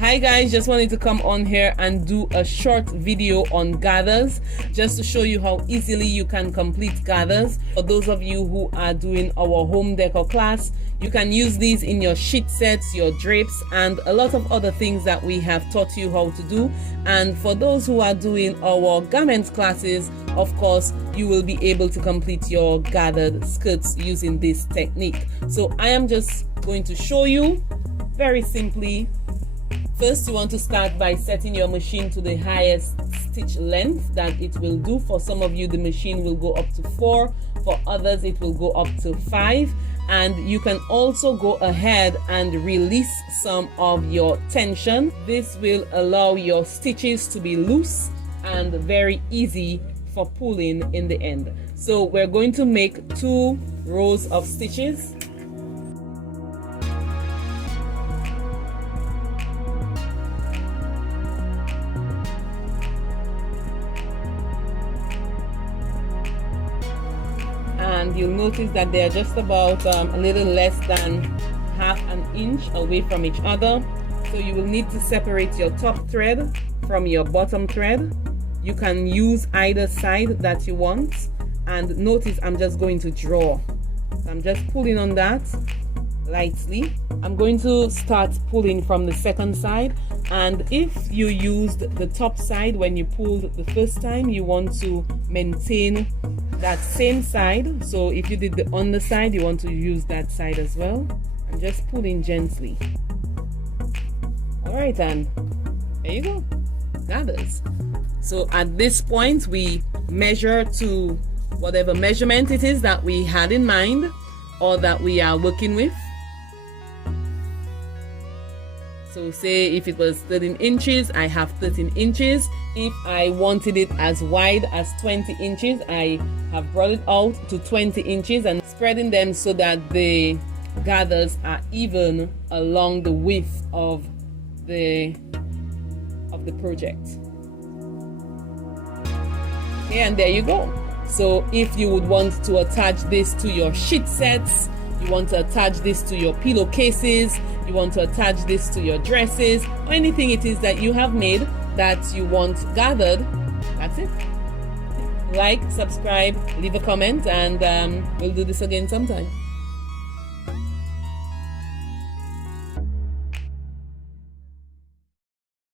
Hi guys, just wanted to come on here and do a short video on gathers just to show you how easily you can complete gathers. For those of you who are doing our home decor class, you can use these in your sheet sets, your drapes, and a lot of other things that we have taught you how to do. And for those who are doing our garment classes, of course, you will be able to complete your gathered skirts using this technique. So I am just going to show you very simply. First, you want to start by setting your machine to the highest stitch length that it will do. For some of you, the machine will go up to 4. For others, it will go up to 5. And you can also go ahead and release some of your tension. This will allow your stitches to be loose and very easy for pulling in the end. So we're going to make 2 rows of stitches. And you'll notice that they are just about a little less than half an inch away from each other. So you will need to separate your top thread from your bottom thread. You can use either side that you want. And notice I'm just going to draw. So I'm just pulling on that lightly. I'm going to start pulling from the second side. And if you used the top side when you pulled the first time, you want to maintain that same side. So if you did the underside, you want to use that side as well. And just pulling gently. All right, and there you go. Gathers. So at this point, we measure to whatever measurement it is that we had in mind or that we are working with. So say if it was 13 inches, I have 13 inches. If I wanted it as wide as 20 inches, I have brought it out to 20 inches and spreading them so that the gathers are even along the width of the project. Okay, and there you go. So if you would want to attach this to your sheet sets, you want to attach this to your pillowcases, you want to attach this to your dresses, or anything it is that you have made that you want gathered, that's it. Like, subscribe, leave a comment, and we'll do this again sometime.